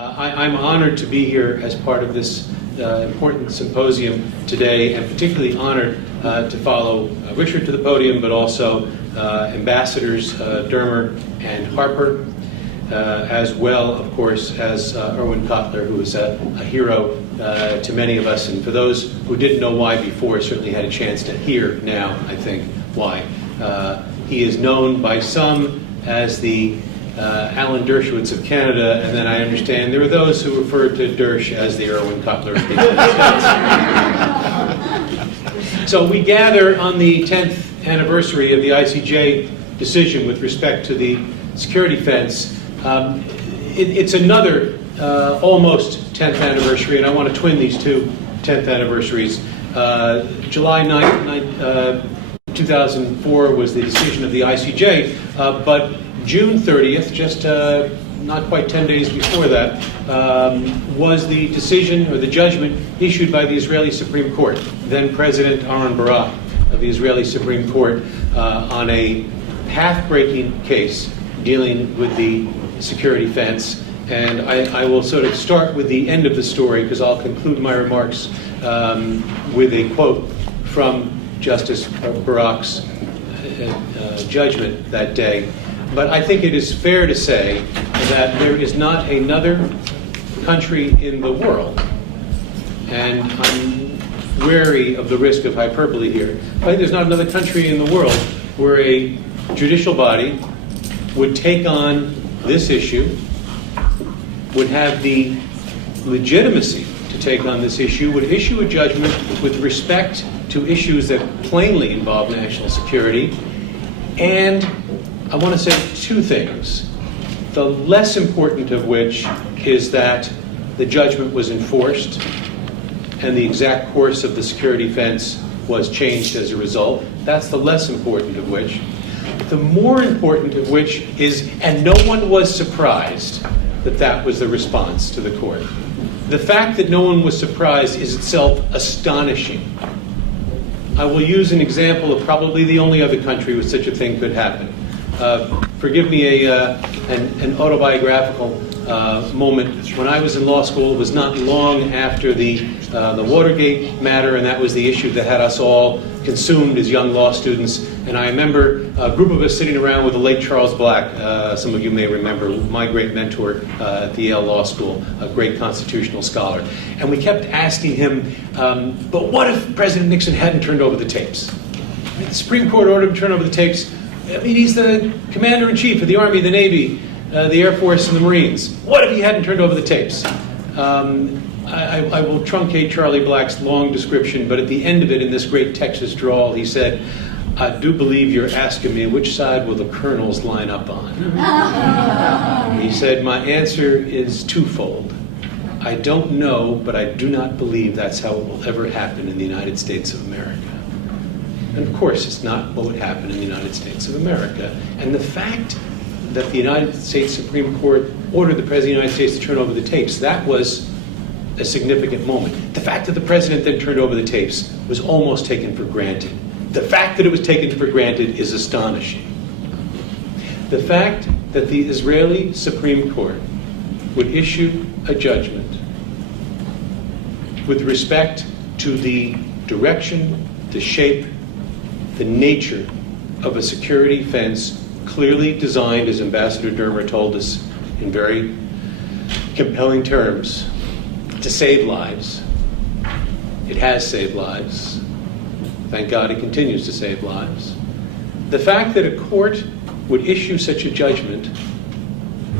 I'm honored to be here as part of this important symposium today, and particularly honored to follow Richard to the podium, but also Ambassadors Dermer and Harper, as well, of course, as Erwin Kotler, who is a hero to many of us. And for those who didn't know why before, certainly had a chance to hear now, I think, why. He is known by some as the Alan Dershowitz of Canada, and then I understand there are those who refer to Dersh as the Erwin Kotler of the United States. So we gather on the 10th anniversary of the ICJ decision with respect to the security fence. It's another almost 10th anniversary, and I want to twin these two 10th anniversaries. July 9th, 2004 was the decision of the ICJ, but June 30th, just not quite 10 days before that, was the decision or the judgment issued by the Israeli Supreme Court, then President Aharon Barak of the Israeli Supreme Court, on a path-breaking case dealing with the security fence. And I will sort of start with the end of the story, because I'll conclude my remarks with a quote from Justice Barak's judgment that day. But I think it is fair to say that there is not another country in the world, and I'm wary of the risk of hyperbole here, I think there's not another country in the world where a judicial body would take on this issue, would have the legitimacy to take on this issue, would issue a judgment with respect to issues that plainly involve national security. And I want to say two things, the less important of which is that the judgment was enforced and the exact course of the security fence was changed as a result. That's the less important of which. The more important of which is, and no one was surprised that that was the response to the court. The fact that no one was surprised is itself astonishing. I will use an example of probably the only other country where such a thing could happen. Forgive me an autobiographical moment. When I was in law school, it was not long after the Watergate matter, and that was the issue that had us all consumed as young law students. And I remember a group of us sitting around with the late Charles Black. Some of you may remember, my great mentor at the Yale Law School, a great constitutional scholar. And we kept asking him, but what if President Nixon hadn't turned over the tapes? The Supreme Court ordered him to turn over the tapes. I mean, he's the commander-in-chief of the Army, the Navy, the Air Force, and the Marines. What if he hadn't turned over the tapes? I will truncate Charlie Black's long description, but at the end of it, in this great Texas drawl, he said, I do believe you're asking me which side will the colonels line up on. He said, my answer is twofold. I don't know, but I do not believe that's how it will ever happen in the United States of America. And of course, it's not what would happen in the United States of America. And the fact that the United States Supreme Court ordered the President of the United States to turn over the tapes, that was a significant moment. The fact that the President then turned over the tapes was almost taken for granted. The fact that it was taken for granted is astonishing. The fact that the Israeli Supreme Court would issue a judgment with respect to the direction, the shape, the nature of a security fence clearly designed, as Ambassador Dermer told us in very compelling terms, to save lives. It has saved lives. Thank God it continues to save lives. The fact that a court would issue such a judgment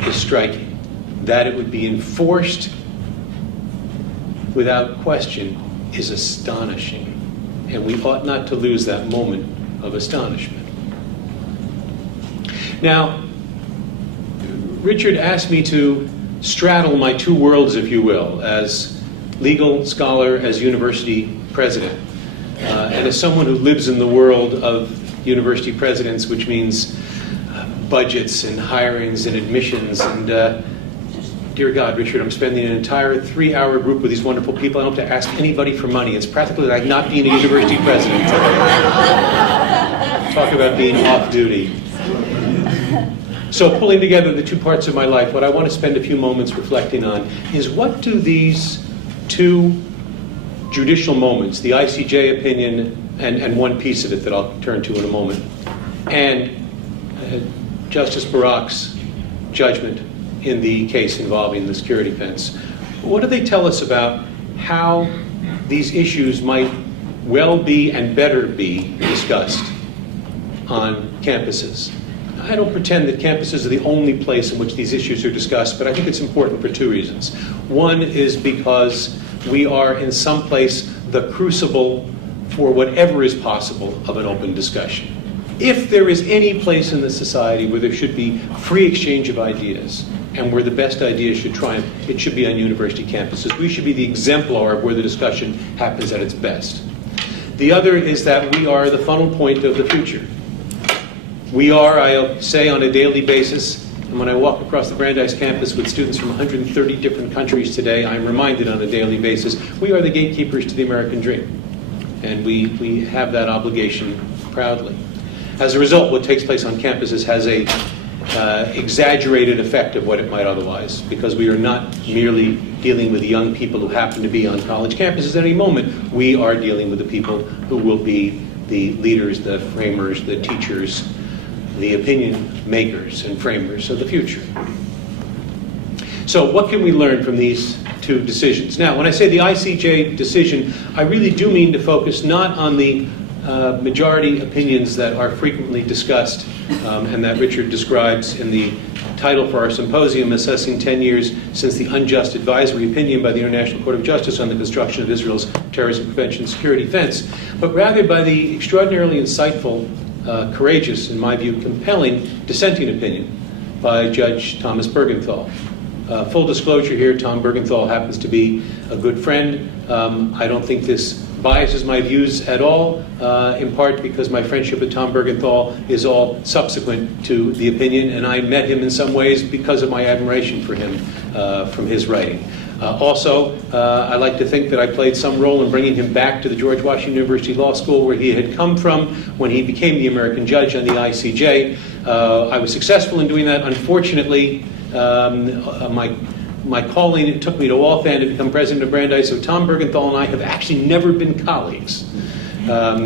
is striking. That it would be enforced without question is astonishing. And we ought not to lose that moment of astonishment. Now, Richard asked me to straddle my two worlds, if you will, as legal scholar, as university president, and as someone who lives in the world of university presidents, which means budgets and hirings and admissions. And dear God, Richard, I'm spending an entire 3-hour group with these wonderful people. I don't have to ask anybody for money. It's practically like not being a university president. Talk about being off duty. So pulling together the two parts of my life, what I want to spend a few moments reflecting on is what do these two judicial moments, the ICJ opinion and one piece of it that I'll turn to in a moment, and Justice Barak's judgment in the case involving the security fence, what do they tell us about how these issues might well be and better be discussed on campuses? I don't pretend that campuses are the only place in which these issues are discussed, but I think it's important for two reasons. One is because we are in some place the crucible for whatever is possible of an open discussion. If there is any place in the society where there should be free exchange of ideas and where the best ideas should triumph, it should be on university campuses. We should be the exemplar of where the discussion happens at its best. The other is that we are the funnel point of the future. We are, I'll say on a daily basis, and when I walk across the Brandeis campus with students from 130 different countries today, I'm reminded on a daily basis, we are the gatekeepers to the American dream. And we have that obligation proudly. As a result, what takes place on campuses has a exaggerated effect of what it might otherwise, because we are not merely dealing with young people who happen to be on college campuses at any moment. We are dealing with the people who will be the leaders, the framers, the teachers, the opinion makers and framers of the future. So what can we learn from these two decisions? Now, when I say the ICJ decision, I really do mean to focus not on the majority opinions that are frequently discussed and that Richard describes in the title for our symposium, Assessing 10 Years Since the Unjust Advisory Opinion by the International Court of Justice on the Construction of Israel's Terrorism Prevention Security Fence, but rather by the extraordinarily insightful, courageous, in my view, compelling dissenting opinion by Judge Thomas Buergenthal. Full disclosure here, Tom Buergenthal happens to be a good friend. I don't think this biases my views at all, in part because my friendship with Tom Buergenthal is all subsequent to the opinion, and I met him in some ways because of my admiration for him from his writing. Also, I like to think that I played some role in bringing him back to the George Washington University Law School, where he had come from when he became the American judge on the ICJ. I was successful in doing that. Unfortunately, my calling, it took me to Waltham to become president of Brandeis, so Tom Buergenthal and I have actually never been colleagues.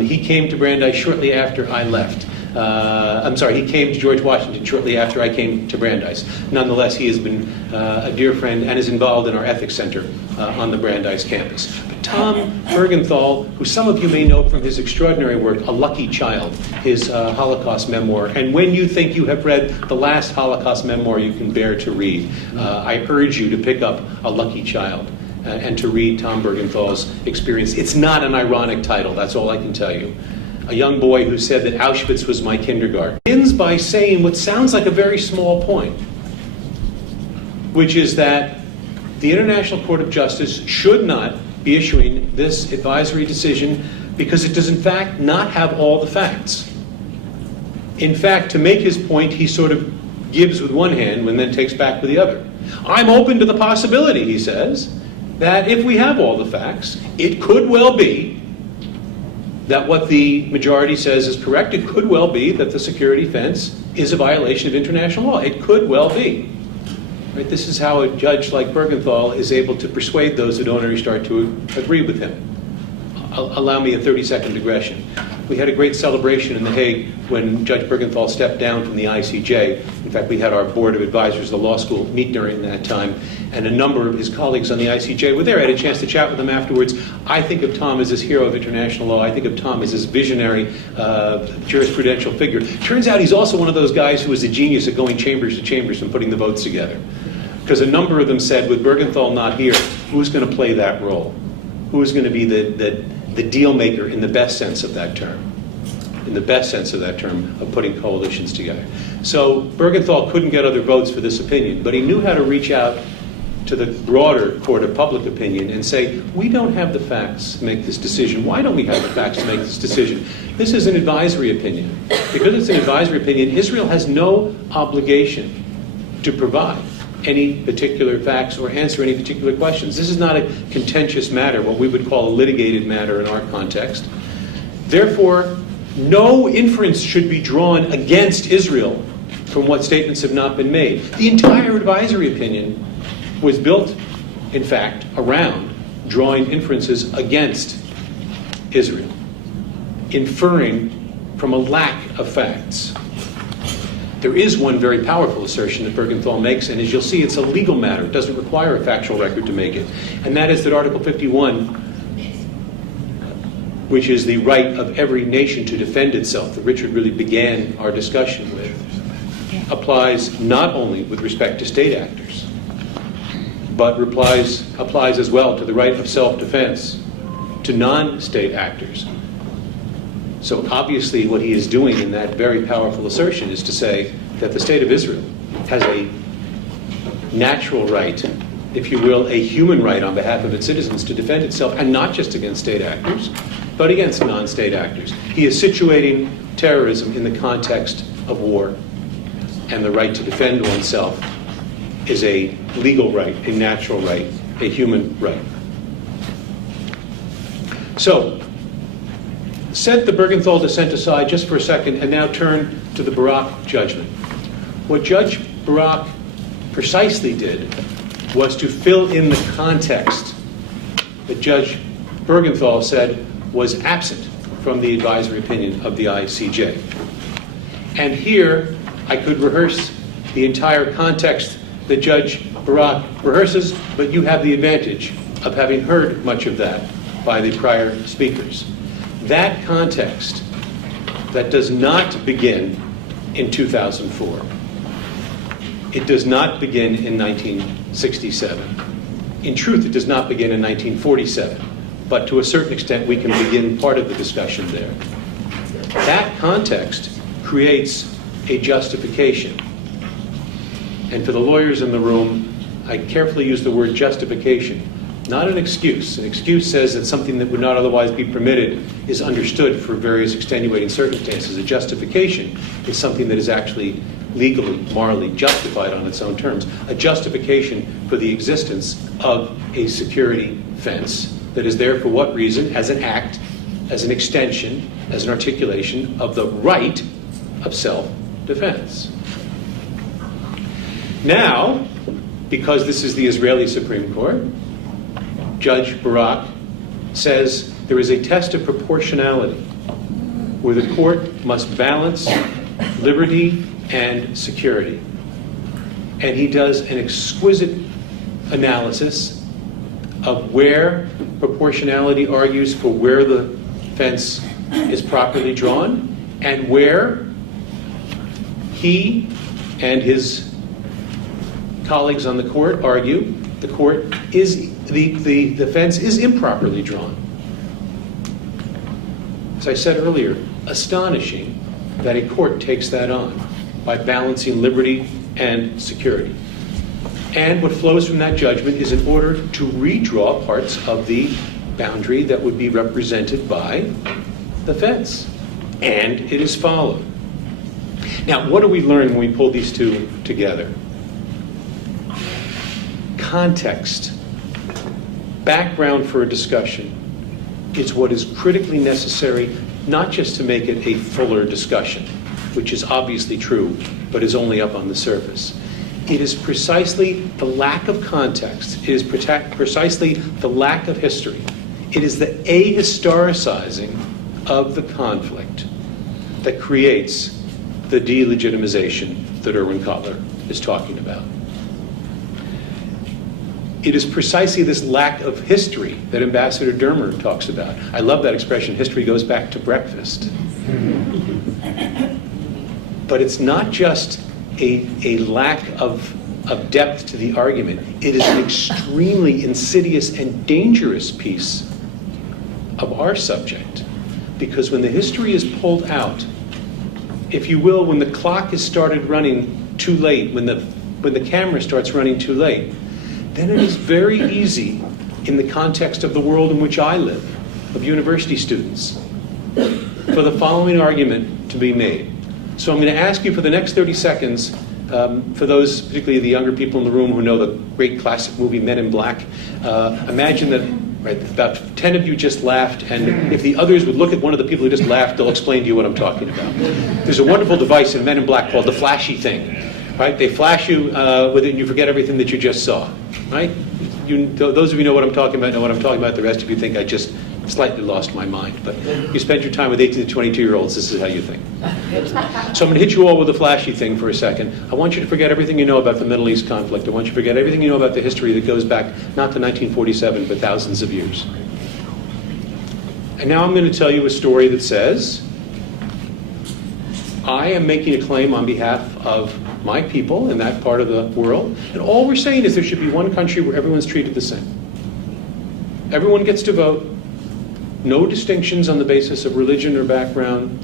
He came to Brandeis shortly after I left. He came to George Washington shortly after I came to Brandeis. Nonetheless, he has been a dear friend and is involved in our ethics center on the Brandeis campus. But Tom Buergenthal, who some of you may know from his extraordinary work, A Lucky Child, his Holocaust memoir, and when you think you have read the last Holocaust memoir you can bear to read, I urge you to pick up A Lucky Child and to read Tom Buergenthal's experience. It's not an ironic title, that's all I can tell you. A young boy who said that Auschwitz was my kindergarten. Begins by saying what sounds like a very small point, which is that the International Court of Justice should not be issuing this advisory decision because it does in fact not have all the facts. In fact, to make his point, he sort of gives with one hand and then takes back with the other. I'm open to the possibility, he says, that if we have all the facts, it could well be that what the majority says is correct. It could well be that the security fence is a violation of international law. It could well be. Right? This is how a judge like Buergenthal is able to persuade those who don't already start to agree with him. Allow me a 30-second digression. We had a great celebration in The Hague when Judge Buergenthal stepped down from the ICJ. In fact, we had our board of advisors of the law school meet during that time, and a number of his colleagues on the ICJ were there. I had a chance to chat with them afterwards. I think of Tom as this hero of international law. I think of Tom as this visionary jurisprudential figure. Turns out he's also one of those guys who is a genius at going chambers to chambers and putting the votes together. Because a number of them said, with Buergenthal not here, who's going to play that role? Who's going to be the deal maker in the best sense of that term? In the best sense of that term, of putting coalitions together. So Buergenthal couldn't get other votes for this opinion, but he knew how to reach out to the broader court of public opinion and say, we don't have the facts to make this decision. Why don't we have the facts to make this decision? This is an advisory opinion. Because it's an advisory opinion, Israel has no obligation to provide any particular facts or answer any particular questions. This is not a contentious matter, what we would call a litigated matter in our context. Therefore, no inference should be drawn against Israel from what statements have not been made. The entire advisory opinion was built, in fact, around drawing inferences against Israel, inferring from a lack of facts. There is one very powerful assertion that Buergenthal makes, and as you'll see, it's a legal matter. It doesn't require a factual record to make it. And that is that Article 51, which is the right of every nation to defend itself, that Richard really began our discussion with, applies not only with respect to state actors, but applies as well to the right of self-defense to non-state actors. So obviously what he is doing in that very powerful assertion is to say that the state of Israel has a natural right, if you will, a human right on behalf of its citizens to defend itself, and not just against state actors, but against non-state actors. He is situating terrorism in the context of war, and the right to defend oneself is a legal right, a natural right, a human right. So, set the Buergenthal dissent aside just for a second and now turn to the Barak judgment. What Judge Barak precisely did was to fill in the context that Judge Buergenthal said was absent from the advisory opinion of the ICJ. And here I could rehearse the entire context that Judge Barak rehearses, but you have the advantage of having heard much of that by the prior speakers. That context that does not begin in 2004. It does not begin in 1967. In truth, it does not begin in 1947, but to a certain extent we can begin part of the discussion there. That context creates a justification. And for the lawyers in the room, I carefully use the word justification, not an excuse. An excuse says that something that would not otherwise be permitted is understood for various extenuating circumstances. A justification is something that is actually legally, morally justified on its own terms. A justification for the existence of a security fence that is there for what reason? As an act, as an extension, as an articulation of the right of self-defense. Now, because this is the Israeli Supreme Court, Judge Barak says there is a test of proportionality where the court must balance liberty and security. And he does an exquisite analysis of where proportionality argues for where the fence is properly drawn and where he and his colleagues on the court argue the fence is improperly drawn. As I said earlier, astonishing that a court takes that on by balancing liberty and security. And what flows from that judgment is an order to redraw parts of the boundary that would be represented by the fence. And it is followed. Now, what do we learn when we pull these two together? Context, background for a discussion, is what is critically necessary, not just to make it a fuller discussion, which is obviously true, but is only up on the surface. It is precisely the lack of context, it is precisely the lack of history, it is the ahistoricizing of the conflict that creates the delegitimization that Erwin Kotler is talking about. It is precisely this lack of history that Ambassador Dermer talks about. I love that expression, history goes back to breakfast. But it's not just a lack of depth to the argument. It is an extremely insidious and dangerous piece of our subject. Because when the history is pulled out, if you will, when the clock has started running too late, when the camera starts running too late, then it is very easy, in the context of the world in which I live, of university students, for the following argument to be made. So I'm going to ask you for the next 30 seconds, for those, particularly the younger people in the room who know the great classic movie Men in Black, imagine that Right? About 10 of you just laughed, and if the others would look at one of the people who just laughed, they'll explain to you what I'm talking about. There's a wonderful device in Men in Black called the flashy thing. Right? They flash you with it, and you forget everything that you just saw. Right? Those of you know what I'm talking about know what I'm talking about. The rest of you think I just slightly lost my mind. But you spend your time with 18 to 22-year-olds, this is how you think. So I'm going to hit you all with a flashy thing for a second. I want you to forget everything you know about the Middle East conflict. I want you to forget everything you know about the history that goes back not to 1947, but thousands of years. And now I'm going to tell you a story that says, I am making a claim on behalf of my people in that part of the world, and all we're saying is there should be one country where everyone's treated the same. Everyone gets to vote, no distinctions on the basis of religion or background,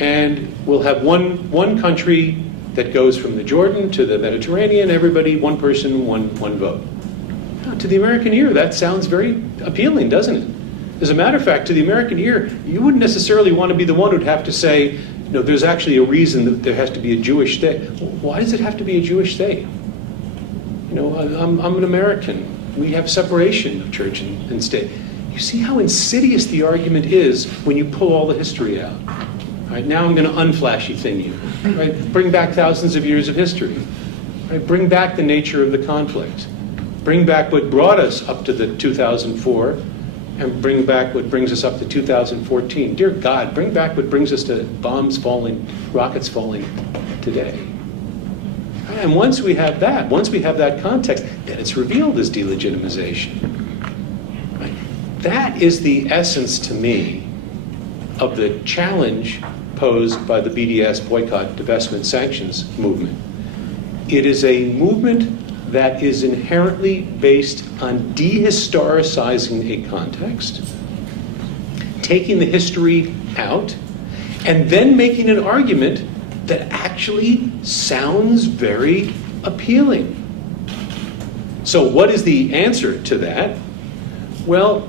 and we'll have one country that goes from the Jordan to the Mediterranean, everybody, one person, one vote. Now, to the American ear, that sounds very appealing, doesn't it? As a matter of fact, to the American ear, you wouldn't necessarily want to be the one who'd have to say, no, there's actually a reason that there has to be a Jewish state. Why does it have to be a Jewish state? You know, I'm an American. We have separation of church and state. You see how insidious the argument is when you pull all the history out. All right, now I'm going to unflashy thing you. Right, bring back thousands of years of history. Right, bring back the nature of the conflict. Bring back what brought us up to the 2004. And bring back what brings us up to 2014. Dear God, bring back what brings us to bombs falling, rockets falling today. And once we have that context, then it's revealed as delegitimization. Right? That is the essence to me of the challenge posed by the BDS boycott, divestment, sanctions movement. It is a movement that is inherently based on dehistoricizing a context, taking the history out, and then making an argument that actually sounds very appealing. So what is the answer to that? Well,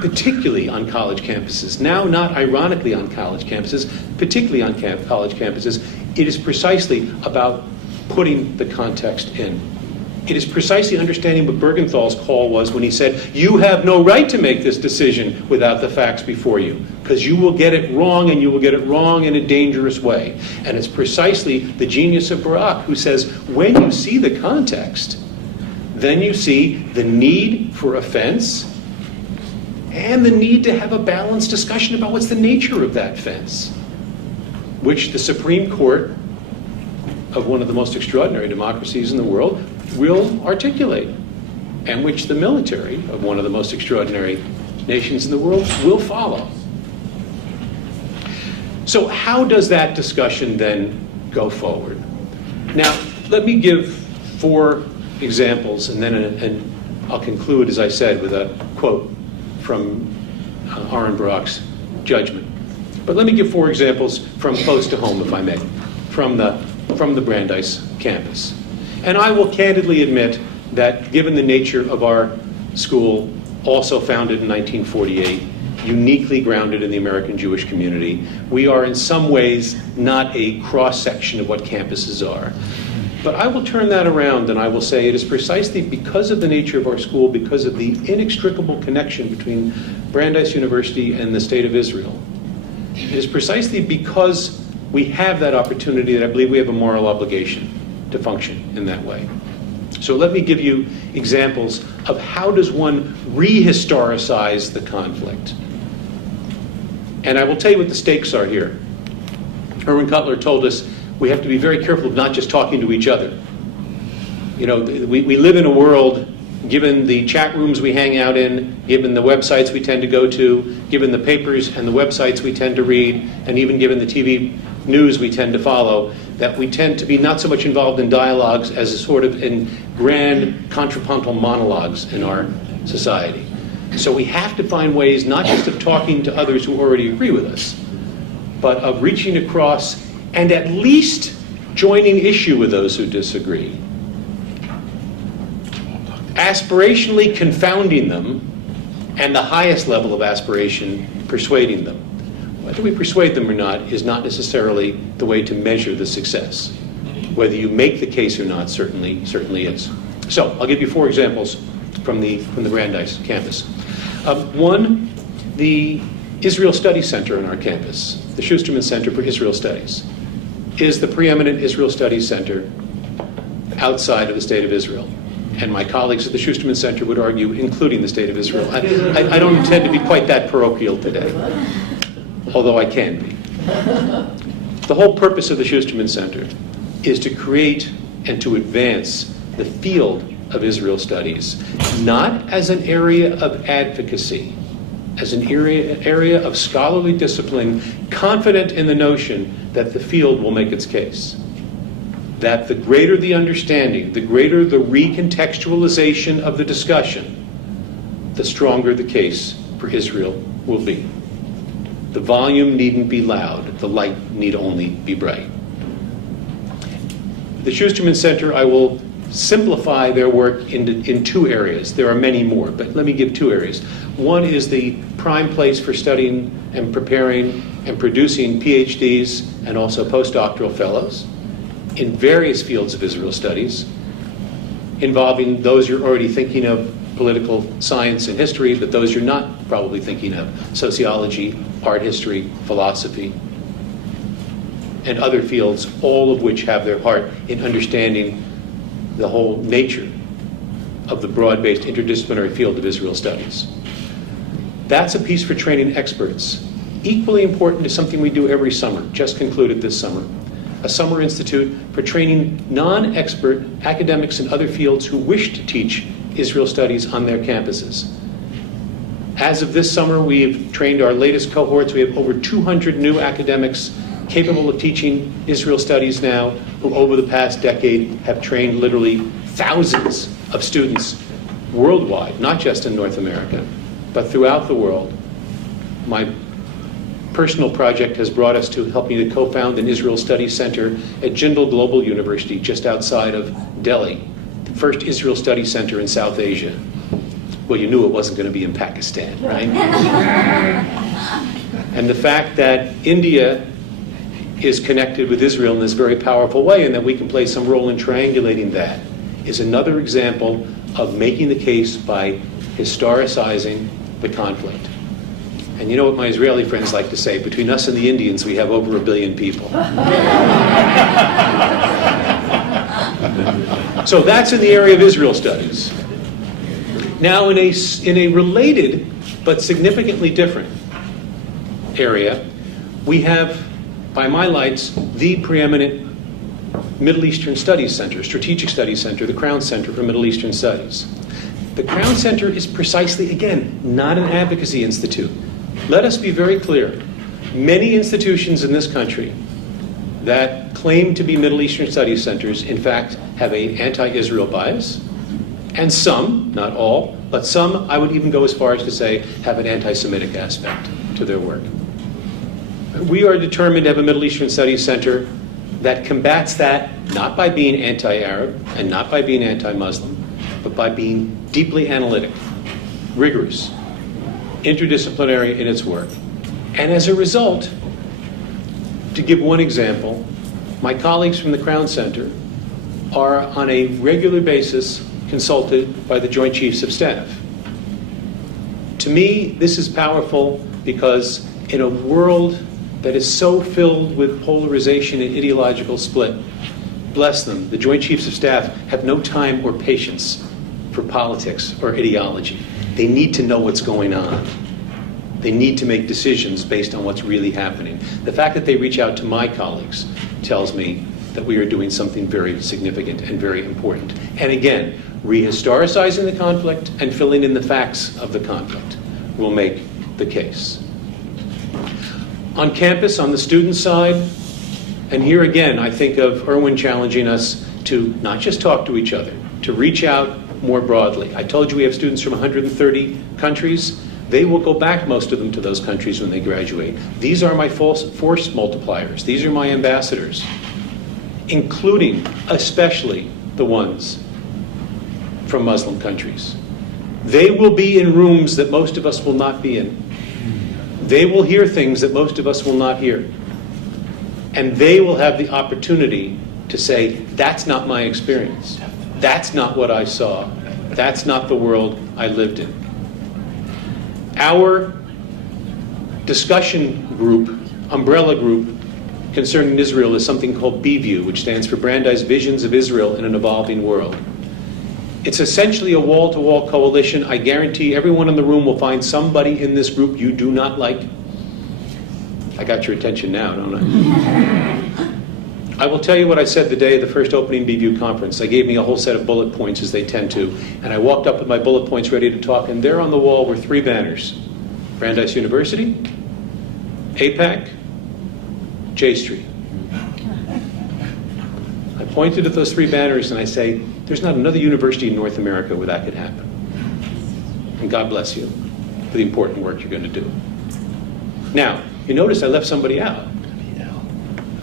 particularly on college campuses, now not ironically on college campuses, particularly on college campuses, it is precisely about putting the context in. It is precisely understanding what Buergenthal's call was when he said, you have no right to make this decision without the facts before you, because you will get it wrong, and you will get it wrong in a dangerous way. And it's precisely the genius of Barak who says, when you see the context, then you see the need for offense and the need to have a balanced discussion about what's the nature of that offense, which the Supreme Court of one of the most extraordinary democracies in the world will articulate, and which the military of one of the most extraordinary nations in the world will follow. So how does that discussion then go forward? Now, let me give 4 examples, and then I'll conclude, as I said, with a quote from Aharon Barak's judgment. But let me give 4 examples from close to home, if I may, from the Brandeis campus. And I will candidly admit that given the nature of our school, also founded in 1948, uniquely grounded in the American Jewish community, we are in some ways not a cross-section of what campuses are. But I will turn that around and I will say it is precisely because of the nature of our school, because of the inextricable connection between Brandeis University and the State of Israel. It is precisely because we have that opportunity that I believe we have a moral obligation to function in that way. So let me give you examples of how does one rehistoricize the conflict. And I will tell you what the stakes are here. Erwin Cutler told us we have to be very careful of not just talking to each other. You know, we live in a world, given the chat rooms we hang out in, given the websites we tend to go to, given the papers and the websites we tend to read, and even given the TV news we tend to follow, that we tend to be not so much involved in dialogues as a sort of in grand contrapuntal monologues in our society. So we have to find ways not just of talking to others who already agree with us, but of reaching across and at least joining issue with those who disagree. Aspirationally confounding them, and the highest level of aspiration, persuading them. Whether we persuade them or not is not necessarily the way to measure the success. Whether you make the case or not certainly is. So I'll give you 4 examples from the Brandeis campus. One, the Israel Studies Center on our campus, the Schusterman Center for Israel Studies, is the preeminent Israel Studies Center outside of the State of Israel. And my colleagues at the Schusterman Center would argue, including the State of Israel. I don't intend to be quite that parochial today, although I can be. The whole purpose of the Schusterman Center is to create and to advance the field of Israel studies, not as an area of advocacy, as an area of scholarly discipline, confident in the notion that the field will make its case. That the greater the understanding, the greater the recontextualization of the discussion, the stronger the case for Israel will be. The volume needn't be loud, the light need only be bright. The Schusterman Center, I will simplify their work in two areas. There are many more, but let me give two areas. One is the prime place for studying and preparing and producing PhDs and also postdoctoral fellows in various fields of Israel studies, involving those you're already thinking of, political science and history, but those you're not probably thinking of, sociology, art history, philosophy, and other fields, all of which have their heart in understanding the whole nature of the broad-based interdisciplinary field of Israel studies. That's a piece for training experts. Equally important is something we do every summer, just concluded this summer, a summer institute for training non-expert academics in other fields who wish to teach Israel studies on their campuses. As of this summer, we've trained our latest cohorts. We have over 200 new academics capable of teaching Israel studies now, who over the past decade have trained literally thousands of students worldwide, not just in North America, but throughout the world. My personal project has brought us to helping to co-found an Israel Studies Center at Jindal Global University just outside of Delhi, the first Israel Studies Center in South Asia. Well, you knew it wasn't going to be in Pakistan, right? And the fact that India is connected with Israel in this very powerful way, and that we can play some role in triangulating that, is another example of making the case by historicizing the conflict. And you know what my Israeli friends like to say, between us and the Indians, we have over 1 billion people. So that's in the area of Israel studies. Now in a related but significantly different area, we have, by my lights, the preeminent Middle Eastern Studies Center, Strategic Studies Center, the Crown Center for Middle Eastern Studies. The Crown Center is precisely, again, not an advocacy institute. Let us be very clear. Many institutions in this country that claim to be Middle Eastern Studies centers, in fact, have an anti-Israel bias. And some, not all, but some, I would even go as far as to say, have an anti-Semitic aspect to their work. We are determined to have a Middle Eastern Studies Center that combats that, not by being anti-Arab and not by being anti-Muslim, but by being deeply analytic, rigorous, interdisciplinary in its work. And as a result, to give one example, my colleagues from the Crown Center are on a regular basis consulted by the Joint Chiefs of Staff. To me, this is powerful because in a world that is so filled with polarization and ideological split, bless them, the Joint Chiefs of Staff have no time or patience for politics or ideology. They need to know what's going on. They need to make decisions based on what's really happening. The fact that they reach out to my colleagues tells me that we are doing something very significant and very important. And again, rehistoricizing the conflict and filling in the facts of the conflict will make the case. On campus, on the student side, and here again, I think of Erwin challenging us to not just talk to each other, to reach out more broadly. I told you we have students from 130 countries. They will go back, most of them, to those countries when they graduate. These are my force multipliers. These are my ambassadors, including, especially, the ones from Muslim countries. They will be in rooms that most of us will not be in. They will hear things that most of us will not hear. And they will have the opportunity to say, that's not my experience. That's not what I saw. That's not the world I lived in. Our discussion group, umbrella group, concerning Israel is something called BView, which stands for Brandeis Visions of Israel in an Evolving World. It's essentially a wall-to-wall coalition. I guarantee everyone in the room will find somebody in this group you do not like. I got your attention now, don't I? I will tell you what I said the day of the first opening BView conference. They gave me a whole set of bullet points, as they tend to, and I walked up with my bullet points ready to talk, and there on the wall were 3 banners: Brandeis University, APAC, J Street. I pointed at those 3 banners and I say, there's not another university in North America where that could happen. And God bless you for the important work you're going to do. Now, you notice I left somebody out.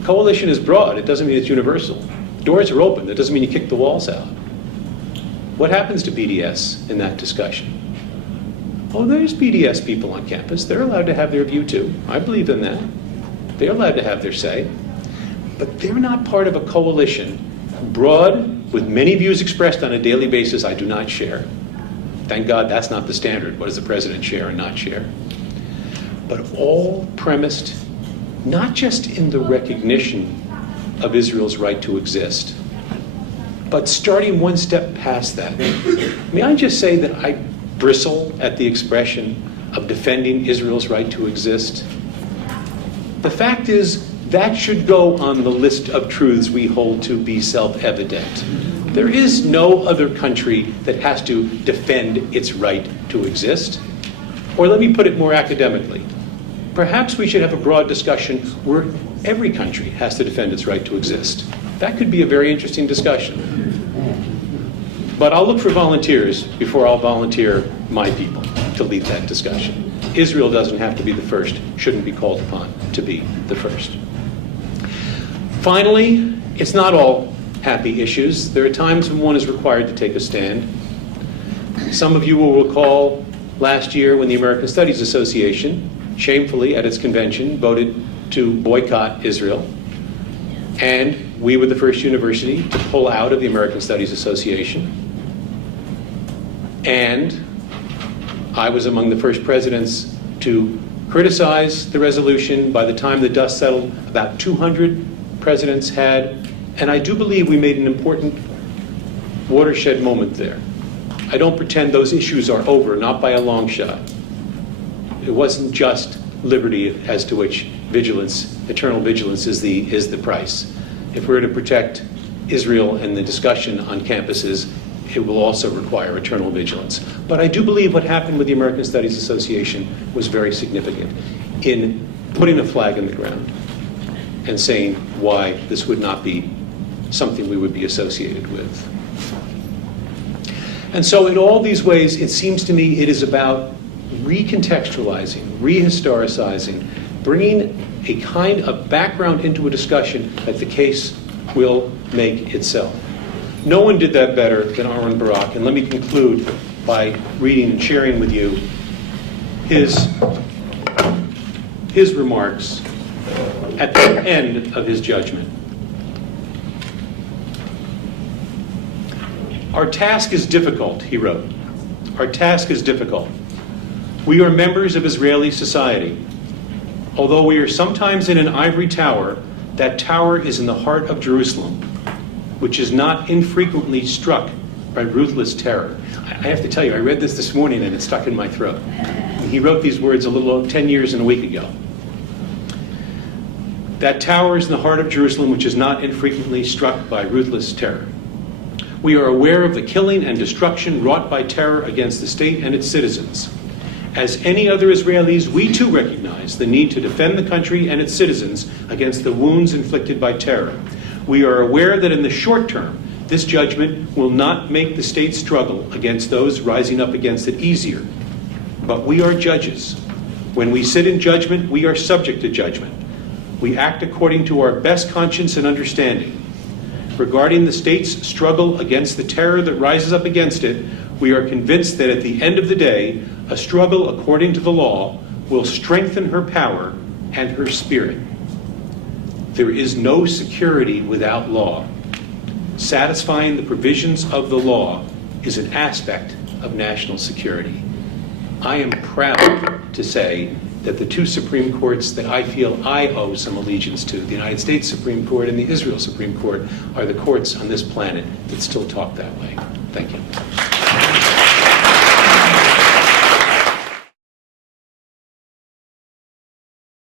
Coalition is broad. It doesn't mean it's universal. Doors are open. That doesn't mean you kick the walls out. What happens to BDS in that discussion? Oh, there's BDS people on campus. They're allowed to have their view too. I believe in that. They're allowed to have their say. But they're not part of a coalition, broad, with many views expressed on a daily basis I do not share. Thank God that's not the standard. What does the president share and not share? But all premised not just in the recognition of Israel's right to exist, but starting one step past that. May I just say that I bristle at the expression of defending Israel's right to exist? The fact is, that should go on the list of truths we hold to be self-evident. There is no other country that has to defend its right to exist. Or let me put it more academically. Perhaps we should have a broad discussion where every country has to defend its right to exist. That could be a very interesting discussion. But I'll look for volunteers before I'll volunteer my people to lead that discussion. Israel doesn't have to be the first, shouldn't be called upon to be the first. Finally, it's not all happy issues. There are times when one is required to take a stand. Some of you will recall last year when the American Studies Association, shamefully at its convention, voted to boycott Israel. And we were the first university to pull out of the American Studies Association. And I was among the first presidents to criticize the resolution. By the time the dust settled, about 200 presidents had, and I do believe we made an important watershed moment there. I don't pretend those issues are over, not by a long shot. It wasn't just liberty as to which vigilance, eternal vigilance is the price. If we're to protect Israel and the discussion on campuses, it will also require eternal vigilance. But I do believe what happened with the American Studies Association was very significant in putting a flag in the ground and saying why this would not be something we would be associated with. And so in all these ways, it seems to me it is about recontextualizing, rehistoricizing, bringing a kind of background into a discussion that the case will make itself. No one did that better than Aharon Barak, and let me conclude by reading and sharing with you his remarks at the end of his judgment. Our task is difficult, he wrote. Our task is difficult. We are members of Israeli society. Although we are sometimes in an ivory tower, that tower is in the heart of Jerusalem, which is not infrequently struck by ruthless terror. I have to tell you, I read this morning and it stuck in my throat. He wrote these words a little over 10 years and a week ago. That tower is in the heart of Jerusalem, which is not infrequently struck by ruthless terror. We are aware of the killing and destruction wrought by terror against the state and its citizens. As any other Israelis, we too recognize the need to defend the country and its citizens against the wounds inflicted by terror. We are aware that in the short term, this judgment will not make the state's struggle against those rising up against it easier. But we are judges. When we sit in judgment, we are subject to judgment. We act according to our best conscience and understanding. Regarding the state's struggle against the terror that rises up against it, we are convinced that at the end of the day, a struggle according to the law will strengthen her power and her spirit. There is no security without law. Satisfying the provisions of the law is an aspect of national security. I am proud to say that the two Supreme Courts that I feel I owe some allegiance to, the United States Supreme Court and the Israel Supreme Court, are the courts on this planet that still talk that way. Thank you.